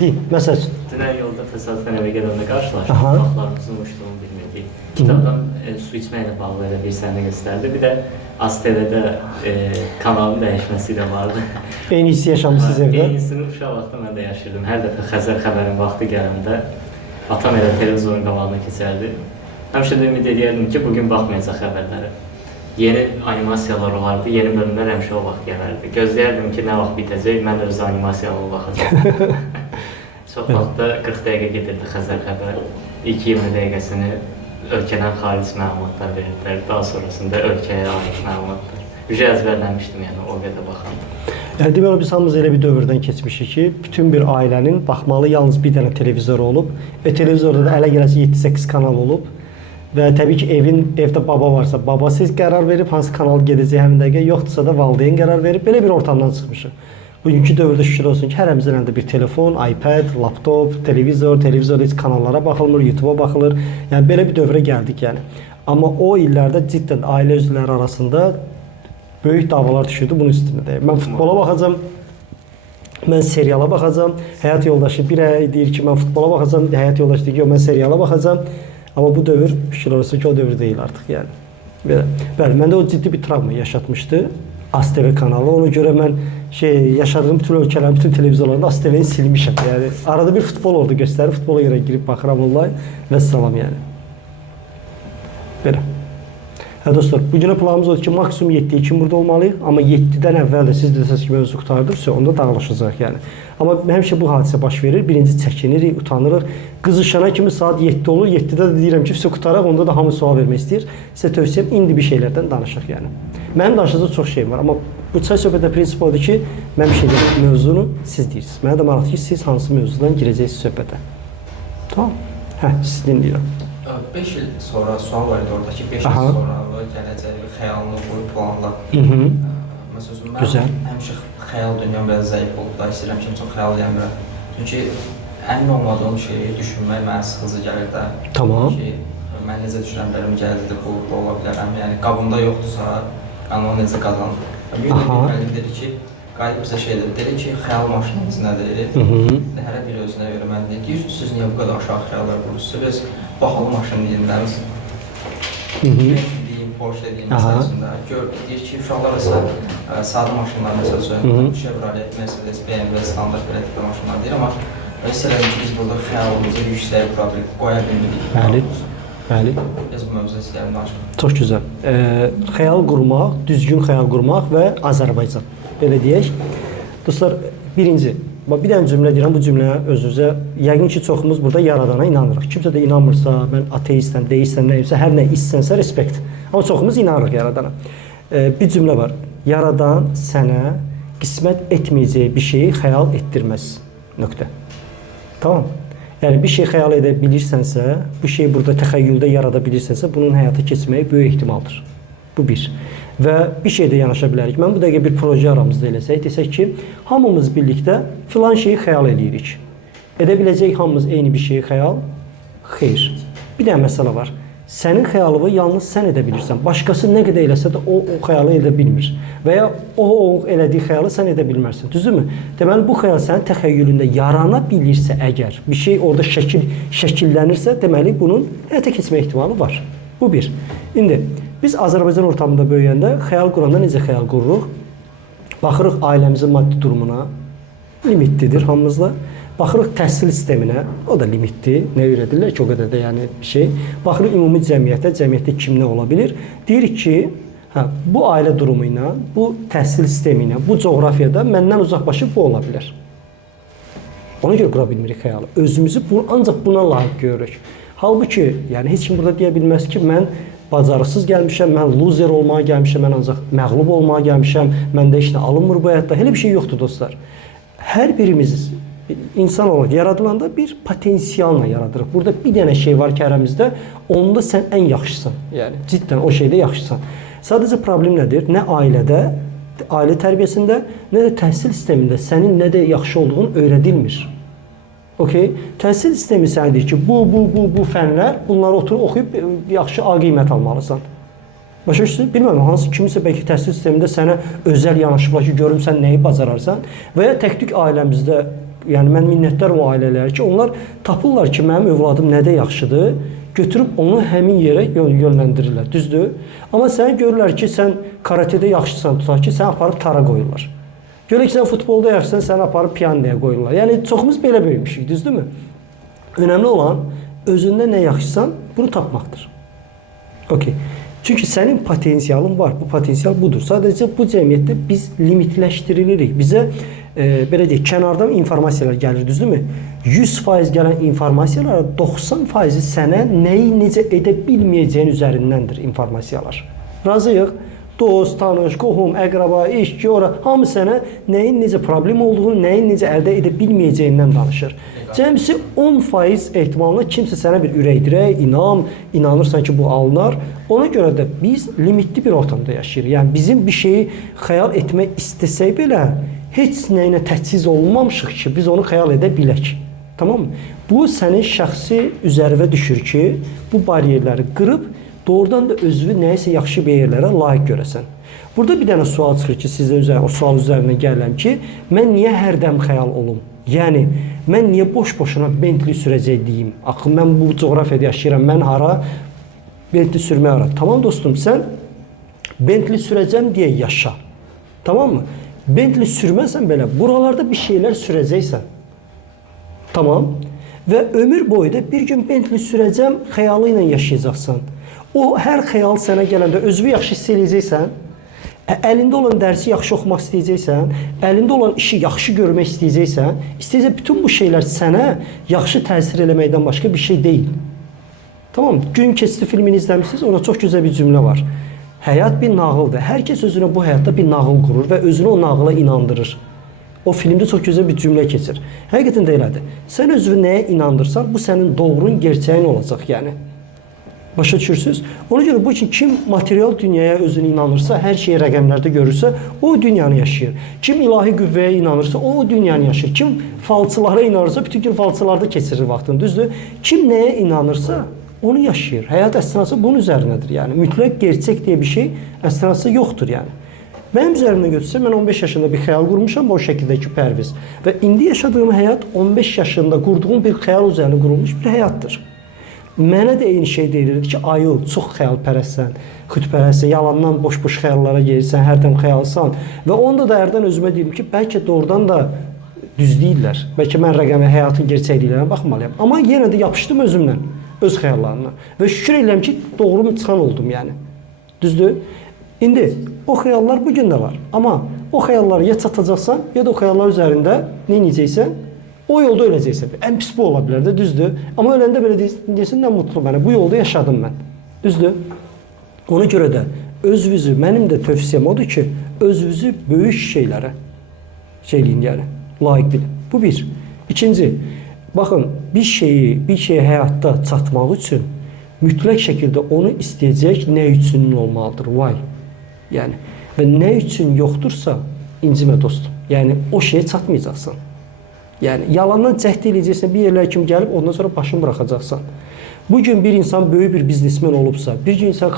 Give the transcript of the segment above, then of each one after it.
Deyim, məsəl üçün. Dünən yolda təsadüfən evə gələndə qarşılaşdım. Aha. Vaxtlarımızın uçduğunu bilmirdik. Kitabdan su içməklə bağlı elə bir sənə göstərdi. Bir də ASTV-də kanalın dəyişməsi də vardı. Eyni hissi yaşamısınız evdə? Eynisini uşaq vaxtı mən də yaşayırdım. Hər dəfə Xəzər xəbərin vaxtı gələndə atam elə televizorun qabağına keçərdi. Həmişə də ümid edərdim ki, bugün baxmayacaq xəbərlərə. Yeni animasiyalar olardı, yeni bölümlər həmişə o vaxt gələrdi. Gözləyərdim ki, nə vaxt bitəcək, mən öz animasiyalarına baxacağam. Çox vaxtda 40 dəqiqə gedirdi Xəzər xəbər. İlk 20 dəqiqəsini ölkədən xaric məlumatlar verirdilər. Daha sonrasında ölkəyə aid məlumatlar. Ücə əzbərləmişdim, yəni o qədər baxandım. Yəni deməli biz hamımız elə bir dövrdən keçmişik ki, bütün bir ailənin baxmalı yalnız bir dənə televizor olub və televizorda da ələ gələsi 7-8 kanal olub. Və təbii ki, evdə baba varsa, baba siz qərar verib hansı kanal gedəcək həmin dəqiqə, yoxdursa da valideyn qərar verib, belə bir ortamdan çıxmışıq. Bugünkü dövrdə şükür olsun ki, hər əmizin əlində bir telefon, iPad, laptop, televizorda heç kanallara baxılmır, YouTube-a baxılır. Yəni belə bir dövrə gəldik yəni. Amma o illərdə cidden ailə üzvləri arasında böyük davalar düşürdü bunun üstündə. Mən futbola baxacağam, mən seriala baxacağam. Həyat yoldaşı bir ay deyir ki, mən futbola baxacağam, həyat yoldaşı deyir ki, mən seriala baxacağam. Amma bu dövr şükür olsun ki, o dövr deyil artıq yəni. Bəli, məndə o ciddi bir travma yaşatmışdı. ASTV kanalı. Ona görə mən yaşadığım bütün ölkələrin, bütün televizorlarında ASTV-yi silmişəm. Yəni arada bir futbol orada göstərir, futbola görə girib baxıram online və salam yəni. Belə. Hə dostlar, bu günə planımız odur ki, maksimum 7-yə kimi burada olmalıyıq. Amma 7-dən əvvəl də siz desəz ki, mövzu qurtardırsa, onda dağılışacaq yəni. Amma həmişə bu hadisə baş verir. Birinci çəkinirik, utanırıq. Qızışana kimi saat 7 olur. 7-də də deyirəm ki, qurtaraq, onda da hamı sual vermək istəyir. Sizə tövsiyəm, indi bir şeylərdən danışaq yəni. Mənim danışacaq çox şeyim var. Amma bu çay söhbətdə prinsip odur ki, mən bir şeylərin mövzunu siz deyirsiniz. Mənə də maraqlı ki, siz hansı mövzudan girəcəksiniz söhbətə. Tamam? Hə, siz dinləyirəm. 5 il sonra sual var idi orada ki, 5 il sonra gələcək xəyalını qoyub planla. Məsələn, mən həmişə xəyal dünyam biraz zəif olub da, istəyirəm ki, çox xəyal eləmirəm. Çünki əmin olmadığım şeyi düşünmək mənə sıxıcı gəlir də. Tamam. Ki, mən necə düşünənlərim gəlirdi, bu ola bilərəm. Yəni, qabımda yoxdursa, mən onu necə qazandım. Bir müəllim dedi ki, qayıb bizə şey dedi ki, xəyal maşınınız nədir? Hərə bir özünə görə mən deyir, siz niyə bu qədər aşağı xəyallar qurursunuz? Biz bahalı maşın deyirlər. Deyim, Porsche deyim, məsəl üçün də. Deyir ki, uşaqlar isə sadə maşınlar, məsəl üçün, Chevrolet, Mercedes, BMW, standart belə tipli maşınlar deyir. Amma istəyirəm ki, biz burada xəyalımızı yüksəyə qura bilirik, qoya bilmirik. Bəli. Biz bu mövzu istəyirəm danışmaq. Çox gözəl. Xəyal qurmaq, düzgün xəyal qurmaq və Azərbaycan. Belə deyək. Dostlar, birinci, bir dənə cümlə deyirəm, bu cümləyə özünüzə, yəqin ki, çoxumuz burada yaradana inanırıq. Kimsə də inanmırsa, mən ateistəm, deistəm, nəyimsə, hər nə istənsə, respekt. Amma çoxumuz inanırıq yaradana. Bir cümlə var. Yaradan sənə qismət etməyəcəyi bir şeyi xəyal etdirməz. Nöqtə. Tamam. Yəni, bir şey xəyal edə bilirsənsə, bu şeyi burada təxəyyüldə yarada bilirsənsə, bunun həyata keçməyi böyük ehtimaldır. Bu bir. Və bir şeydə yanaşa bilərik. Mən bu dəqiqə bir proje aramızda eləsək, desək ki, hamımız birlikdə filan şeyi xəyal edirik. Edə biləcək hamımız eyni bir şeyi xəyal? Xeyr. Bir dənə məsələ var. Sənin xəyalını yalnız sən edə bilirsən. Başqası nə qədər eləsə də o xəyalı edə bilmir. Və ya o elədiyi xəyalı sən edə bilmərsən. Düzdürmü? Deməli, bu xəyal sənin təxəyyülündə yarana bilirsə əgər, bir şey orada şəkillənirsə, deməli, bunun həyata keçmə ehtimalı var. Bu bir. İndi, biz Azərbaycan ortamında böyüyəndə xəyal quranda necə xəyal qururuq? Baxırıq ailəmizin maddi durumuna, limitlidir hamımızda. Baxırıq təhsil sisteminə, o da limitli, nə öyrədirlər ki, o qədər də yəni bir şey. Baxırıq ümumi cəmiyyətdə kim nə ola bilir? Deyirik ki, bu ailə durumu ilə, bu təhsil sistemi ilə, bu coğrafiyada məndən uzaqbaşı bu ola bilər. Ona görə qura bilmirik xəyalı. Özümüzü ancaq buna layiq görürük. Halbuki, yəni heç kim burada deyə bilməz ki, mən bacarıqsız gəlmişəm, mən loser olmağa gəlmişəm, mən ancaq məğlub olmağa gəlmişəm, məndə heç nə alınmır bu həyatda. Elə bir şey yoxdur dostlar. Hər birimiz insan olaraq yaradılanda bir potensialla yaradırıq. Burada bir dənə şey var ki, əramızda, onda sən ən yaxşısan. Yəni, ciddən o şeydə yaxşısan. Sadəcə problem nədir? Nə ailədə, ailə tərbiyəsində, nə də təhsil sistemində sənin nə də yaxşı olduğun öyrədilmir. Okay? Təhsil sistemi sənə deyir ki, bu fənlər, bunları oturub oxuyub yaxşı A qiymət almalısan. Başa düşdünüz? Bilməm, hansı kimisə bəlkə təhsil sistemində sənə özəl yanaşıblar ki, görüm sən nəyi bacararsan və ya tək-tük ailəmizdə Yəni mən minnətdaram o ailələrə ki, onlar tapırlar ki, mənim övladım nədə yaxşıdır, götürüb onu həmin yerə yönləndirirlər, düzdür? Amma səni görürlər ki, sən karatedə yaxşısan, tutaq ki, səni aparıb tara qoyurlar. Görək ki, sən futbolda yaxşısan, səni aparıb pianoya qoyurlar. Yəni çoxumuz belə böyümüşük, düzdürmü? Önəmli olan özündə nə yaxşısan, bunu tapmaqdır. Okay. Çünki sənin potensialın var. Bu potensial budur. Sadəcə bu cəmiyyətdə biz limitləşdirilirik. Bizə belə deyək, kənardan informasiyalar gəlir, düzdürmü? 100% gələn informasiyalar 90%-i sənə nəyi necə edə bilməyəcəyin üzərindəndir informasiyalar. Razıyıq? Dost, tanış, qohum, əqraba, işçi, ora hamı sənə nəyin necə problem olduğunu, nəyin necə əldə edə bilməyəcəyindən danışır. Cəmsi 10% ehtimalına kimsə sənə bir ürəkdirək, inanırsan ki, bu alınar. Ona görə də biz limitli bir ortamda yaşayırıq. Yəni bizim bir şeyi xəyal etmək istəsək belə heç nəyinə təchiz olmamışıq ki, biz onu xəyal edə bilək. Tamam mı? Bu sənin şəxsi üzərində düşür ki, bu bariyerləri qırıb doğrudan da özünü nəyəsə yaxşı bir yerlərə layiq görəsən. Burada bir dənə sual çıxır ki, sizə o sual üzərinə gəlirəm ki, mən niyə hər dəm xəyal olum? Yəni, mən niyə boş-boşuna Bentley sürəcək deyim? Axı, mən bu coğrafiyada yaşayıram, mən hara Bentley sürmək hara? Tamam dostum, sən Bentley sürəcəm deyə yaşa. Tamam mı? Bentley sürməsən belə, buralarda bir şeylər sürəcəksən. Tamam. Və ömür boyu da bir gün Bentley sürəcəm xəyalı ilə yaşayacaqsan. O hər xəyal sənə gələndə özünü yaxşı hiss edəcəksən, əlində olan dərsi yaxşı oxumaq istəyəcəksən, əlində olan işi yaxşı görmək istəyəcəksən, bütün bu şeylər sənə yaxşı təsir eləməkdən başqa bir şey deyil. Tamam, Gün keçdi filmini izləmişsiniz, orada çox gözəl bir cümlə var. Həyat bir nağıldır. Hər kəs özünə bu həyatda bir nağıl qurur və özünü o nağıla inandırır. O filmdə çox gözəl bir cümlə keçir. Həqiqətən də elədir. Sən özünü nəyə inandırsan, bu sənin doğrun, gerçəyin olacaq yəni. Başa düşürsünüz? Ona görə bu için kim material dünyaya özünü inanırsa, hər şeyi rəqəmlərdə görürsə, o dünyanı yaşayır. Kim ilahi qüvvəyə inanırsa, o dünyanı yaşayır. Kim falçılara inanırsa, bütün gün falçılarda keçirir vaxtını, düzdür? Kim nəyə inanırsa, onu yaşayır. Həyat əsnası bunun üzərindədir. Yəni mütləq gerçək deyə bir şey əsnası yoxdur yəni. Mənim üzərimdən götürsə, mən 15 yaşında bir xəyal qurmuşam, o şəkildəki pərviz. Və indi yaşadığım həyat 15 yaşında qurduğum bir xəyal üzərində qurulmuş bir həyatdır. Mənə də eyni şey deyilirdi ki, ayıl, çox xəyalpərəstsən, xütpərəstsən, yalandan boş-boş xəyallara gelirsən, hərdən xəyalsan. Və onda da hərdən özümə deyim ki, bəlkə doğrudan da düz deyirlər. Bəlkə mən rəqəmə həyatın gerçəkliklərinə baxmalıyam. Amma yenə də yapışdım özümlə, öz xəyallarına. Və şükür edirəm ki, doğru mu çıxan oldum yəni. Düzdür? İndi o xəyallar bugün də var. Amma o xəyallara ya çatacaqsan, ya da o xəyallar üzərində nə edəcəksən? O yolda öləcəksən. Ən pis bu ola bilər də, düzdür? Amma öləndə belə deyirsən, nə mutlu mənə. Bu yolda yaşadım mən. Düzdür? Ona görə də özünüzü, mənim də tövsiyəm odur ki, özünüzü böyük şeylərə şeyləyin yəni, layiq bilin. Bu bir. İkinci, baxın, bir şeyə həyatda çatmaq üçün mütləq şəkildə onu istəyəcək nə üçünün olmalıdır. Why? Yəni, və nə üçün yoxdursa, incimə dostum. Yəni, o şeyə çatmayacaqsan. Yəni, yalandan cəhd eləyəcəksən, bir yerlər kimi gəlib, ondan sonra başını buraxacaqsan. Bugün bir insan böyük bir biznesmen olubsa, bir gün insan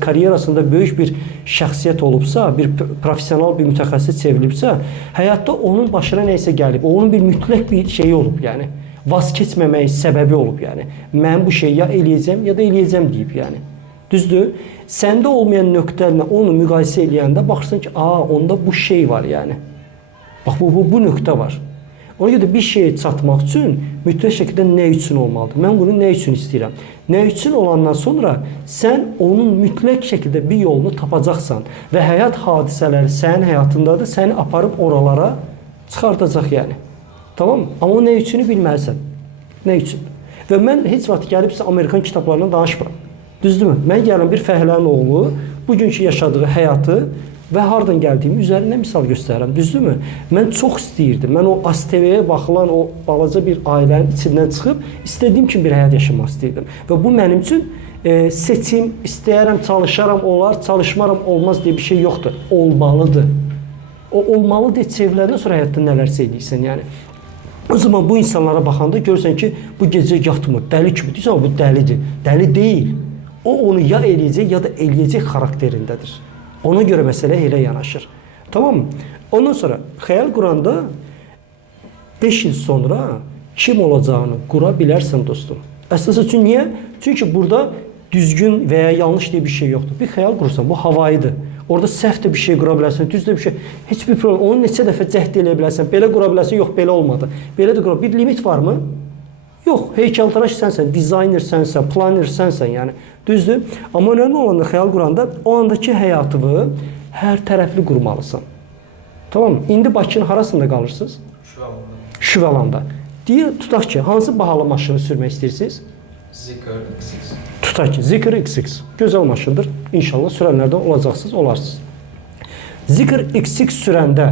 karyerasında böyük bir şəxsiyyət olubsa, bir profesional bir mütəxəssis çevrilibsə, həyatda onun başına nəysə gəlib, onun bir mütləq bir şeyi olub, yəni. Vaz keçməmək səbəbi olub, yəni. Mən bu şeyi ya eləyəcəm, ya da eləyəcəm deyib, yəni. Düzdür? Səndə olmayan nöqtələ onu müqayisə eləyəndə baxırsan ki, onda bu şey var, yəni. Bax, bu nöqtə var. Ona görə bir şeyə çatmaq üçün mütləq şəkildə nə üçün olmalıdır? Mən bunu nə üçün istəyirəm? Nə üçün olandan sonra sən onun mütləq şəkildə bir yolunu tapacaqsan və həyat hadisələri sənin həyatındadır, səni aparıb oralara çıxardacaq yəni. Tamam mı? Amma o nə üçünü bilməlisən. Nə üçün? Və mən heç vaxt gəlibsə Amerikan kitablarından danışmıram. Düzdürmü? Mən gələn bir fəhlənin oğlu bugünkü yaşadığı həyatı və hardan gəldiyimi üzərində misal göstərirəm. Düzdürmü? Mən çox istəyirdim. Mən o ASTV-yə baxılan o balaca bir ailənin içindən çıxıb istədiyim kimi bir həyat yaşamaq istəyirdim. Və bu mənim üçün seçim, istəyərəm, çalışaram, olar, çalışmaram, olmaz deyə bir şey yoxdur. Olmalıdır. O olmalı deyə çevriləndən sonra həyatda nələrsə eləyirsən. Yəni. O zaman bu insanlara baxanda görürsən ki, bu gecə yatmır, dəli kimi. Deyirsən, bu dəlidir. Dəli deyil. O onu ya eləyəcək, ya da eləyəcək xarakterindədir. Ona görə məsələ elə yanaşır. Tamam mı? Ondan sonra xəyal quranda 5 il sonra kim olacağını qura bilərsən dostum. Əsas üçün niyə? Çünki burada düzgün və ya yanlış deyə bir şey yoxdur. Bir xəyal qurursan, bu havayıdır. Orada səhv də bir şey qura bilərsən, düz də bir şey. Heç bir problem. Onu neçə dəfə cəhd eləyə bilərsən. Belə qura bilərsən, yox belə olmadı. Belə də qura. Bir limit varmı? Yox. Heykəltaraş sənsən, dizayner sənsən, planer sənsən, yəni. Düzdür? Amma önəmli olan da xəyal quranda o andakı həyatını hər tərəfli qurmalısan. Tamam mı? İndi Bakının harasında qalırsınız? Şüvəlanda. Deyir, tutaq ki, hansı bahalı maşını sürmək istəyirsiniz? Zikr XX. Tutaq ki, Zikr XX. Gözəl maşındır. İnşallah sürənlərdən olacaqsınız, olarsınız. Zikr XX sürəndə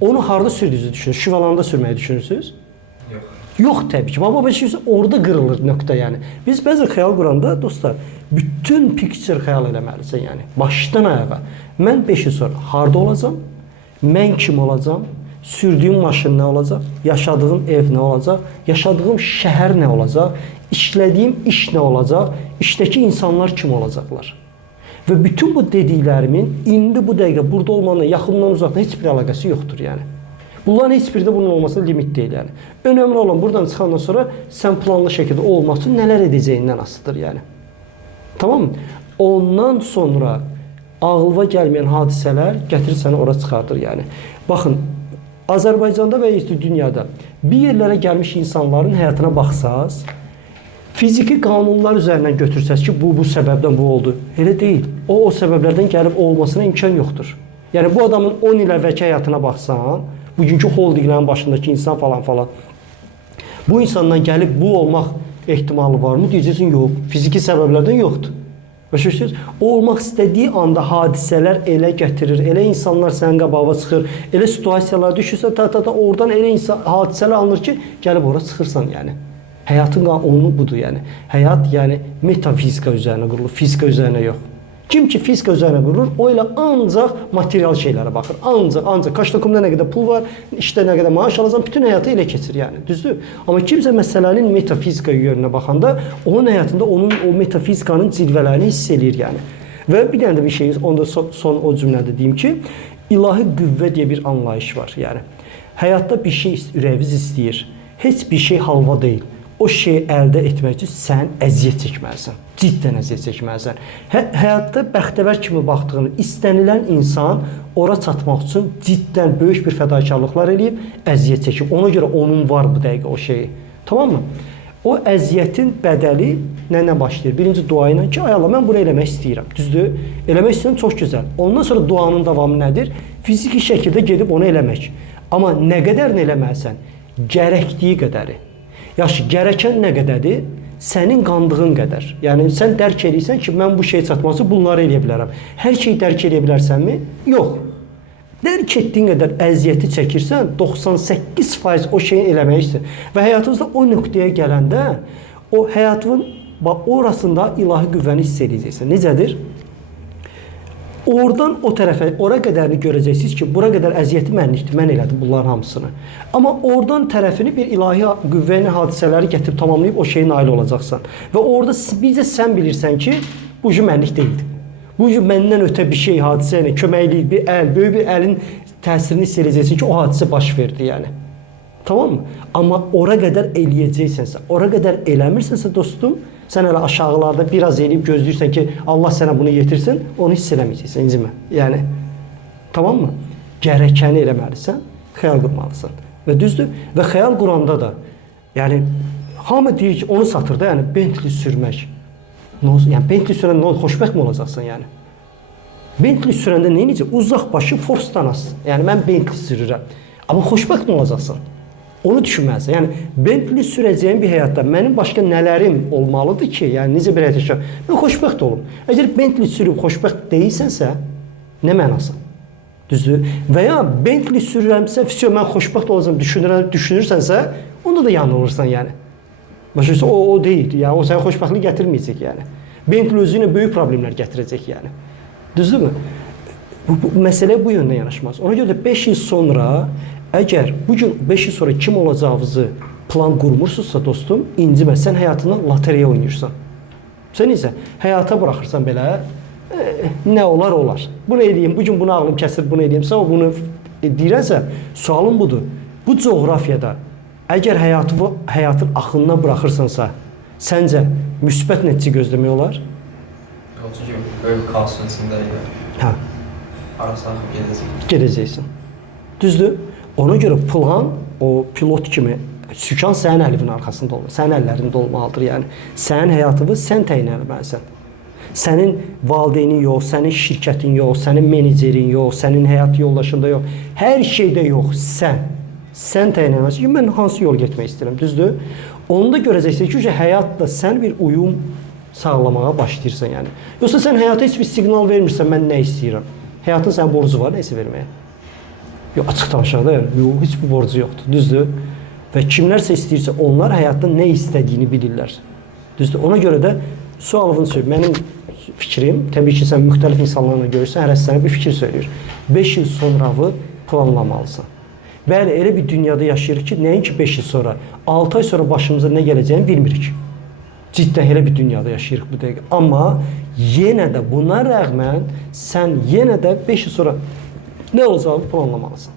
onu harda sürdüyünüzü düşünürsünüz? Şüvəlanda sürməyi düşünürsünüz? Yox. Yox təbii ki. Baba bir şey orada qırılır nöqtə yəni. Biz bəzən xəyal quranda dostlar, bütün picture xəyal eləməlisən yəni. Başdan ayağa. Mən 5 il sonra harda olacam? Mən kim olacam? Sürdüyüm maşın nə olacaq? Yaşadığım ev nə olacaq? Yaşadığım şəhər nə olacaq? İşlədiyim iş nə olacaq? İşdəki insanlar kim olacaqlar? Və bütün bu dediklərimin indi bu dəqiqə burada olmanla yaxından uzaqdan heç bir əlaqəsi yoxdur yəni. Bunların heç biri də bunun olması limit deyil yəni. Önəmli olan buradan çıxandan sonra sən planlı şəkildə olmaq üçün nələr edəcəyindən asılıdır yəni. Tamam mı? Ondan sonra ağlıva gəlməyən hadisələr gətirir səni ora çıxardır yəni. Baxın, Azərbaycanda və ya dünyada bir yerlərə gəlmiş insanların həyatına baxsaz, fiziki qanunlar üzərindən götürsəz ki, bu səbəbdən bu oldu. Elə deyil. O səbəblərdən gəlib olmasına imkan yoxdur. Yəni bu adamın 10 il əvvəlki həyatına baxsan, bugünkü holdinglərin başındakı insan falan. Bu insandan gəlib bu olmaq ehtimalı varmı? Deyəcəksin, yox. Fiziki səbəblərdən yoxdur. Başa düşürsünüz? O olmaq istədiyi anda hadisələr elə gətirir, elə insanlar sənin qabağına çıxır, elə situasiyalar düşürsə, oradan elə hadisələr alınır ki, gəlib ora çıxırsan yəni. Həyatın qanunu budur yəni. Həyat yəni metafizika üzərinə qurulur, fizika üzərinə yox. Kim ki fizika üzərinə qurulur, o ilə ancaq material şeylərə baxır. Ancaq kaştokumda nə qədər pul var, işdə nə qədər maaş alacaq, bütün həyatı elə keçir yəni. Düzdür? Amma kimsə məsələnin metafizika yönünə baxanda, onun həyatında onun o metafizikanın cilvələrini hiss eləyir yəni. Və bir dənə də bir şey, onda son o cümlədə deyim ki, ilahi qüvvə deyə bir anlayış var yəni. Həyatda bir şey ürəyiniz istəyir. Heç bir şey halva deyil. O şeyi əldə etmək üçün sən əziyyət çəkməlisən. Ciddən əziyyət çəkməlisən. Həyatda bəxtəvər kimi baxdığını istənilən insan ora çatmaq üçün ciddən böyük bir fədakarlıqlar eləyib, əziyyət çəkib. Ona görə onun var bu dəqiqə o şeyi. Tamam mı? O əziyyətin bədəli nə başlayır? Birinci dua ilə ki, ay Allah, mən bunu eləmək istəyirəm. Düzdür? Eləmək istəyirəm, çox gözəl. Ondan sonra duanın davamı nədir? Fiziki şəkildə gedib onu eləmək. Amma nə qədərini eləməlisən? Gərəkdiyi qədəri. Yaxşı, gərəkən nə qədərdir? Sənin qandığın qədər. Yəni, sən dərk edirsən ki, mən bu şeyə çatması bunları eləyə bilərəm. Hər şeyi dərk edə bilərsənmi? Yox. Dərk etdiyin qədər əziyyəti çəkirsən, 98% o şeyi eləmək istəyir. Və həyatınızda o nöqtəyə gələndə, o həyatının orasında ilahi qüvvəni hiss edəcəksən. Necədir? Oradan o tərəfə, ora qədərini görəcəksiniz ki, bura qədər əziyyəti mənlikdir, mən elədim bunların hamısını. Amma oradan tərəfini bir ilahi qüvvəni, hadisələri gətirib tamamlayıb o şeyə nail olacaqsan. Və orada bircə sən bilirsən ki, bu mənlik deyildi. Bu məndən ötə bir şey, hadisə ilə köməklik, bir əl, böyük bir əlin təsirini hiss edəcəksin ki, o hadisə baş verdi yəni. Tamam mı? Amma ora qədər eləyəcəksənsə, ora qədər eləmirsənsə dostum, sən hələ aşağılarda biraz eləyib gözləyirsən ki, Allah sənə bunu yetirsin, onu hiss eləməyəcəksən, incimə. Yəni, tamam mı? Gərəkəni eləməlisən, xəyal qurmalısan. Və düzdür? Və xəyal quranda da, yəni, hamı deyir ki, onu satır da, yəni, Bentley sürmək. Yəni, Bentley sürəndə xoşbəxt mi olacaqsan, yəni? Bentley sürəndə neyəcək? Uzaq başı Forsdan az. Yəni, mən Bentley sürürəm. Amma xoşbəxt mi olacaqsan? Onu düşünməlisən. Yəni, Bentley sürəcəyim bir həyatda mənim başqa nələrim olmalıdır ki, yəni necə bir həyat yaşayım? Mən xoşbəxt olum. Əgər Bentley sürüb xoşbəxt deyilsənsə, nə mənası? Düzdür? Və ya Bentley sürürəmsə, mən xoşbəxt olacağım düşünürsənsə, onda da yanılırsan yəni. Başa o deyil. Yəni, o sənə xoşbəxtlik gətirməyəcək yəni. Bentley özü ilə böyük problemlər gətirəcək yəni. Düzdürmü? Məsələ bu yöndən yanaşmaz. Ona görə də 5 il sonra əgər bugün 5 il sonra kim olacağınızı plan qurmursunuzsa dostum, incimə, sən həyatını lotereya oynayırsan. Sən isə həyata buraxırsan belə, nə olar, olar. Bunu eləyim, bugün bunu ağlım kəsir, bunu eləyim, sən bunu deyirənsə, sualım budur. Bu coğrafiyada Əgər həyatın axınına buraxırsansa, səncə müsbət nəticə gözləmək olar? Yox, çünki böyle bir kaosun içindəyik. Hə, Arası axıb gedəcək. gedəcəksən. Düzdür? Ona görə plan o pilot kimi sükan sənin əlinin arxasında olmalı, sənin əllərində olmalıdır. Yəni sənin həyatını sən təyin etməlisən. Sənin valideynin yox, sənin şirkətin yox, sənin menecerin yox, sənin həyat yoldaşın da yox. Hər şeydə yox, sən. Sən təyin etməlisən ki, mən hansı yol getmək istəyirəm, düzdür? Onu da görəcəksən ki, həyatda sən bir uyum sağlamağa başlayırsan, yəni. Yoxsa sən həyata heç bir siqnal vermirsən, mən nə istəyirəm? Həyatın sənin borcu var, nəsə verməyə. Yox, açıq danışaq da, yəni. Yox, heç bir borcu yoxdur, düzdür? Və kimlərsə istəyirsə, onlar həyatda nə istədiyini bilirlər. Düzdür? Ona görə də sualınız üçün mənim fikrim, təbii ki, sən müxtəlif insanlarla görürsən, hərəsi sənə bir fikir söyləyir. 5 il sonravı planlamalısan. Bəli, elə bir dünyada yaşayırıq ki, nəinki 5 il sonra, 6 ay sonra başımıza nə gələcəyini bilmirik. Ciddən elə bir dünyada yaşayırıq bu dəqiqə. Amma yenə də buna rəğmən sən yenə də 5 il sonra nə olacağını planlamalısan.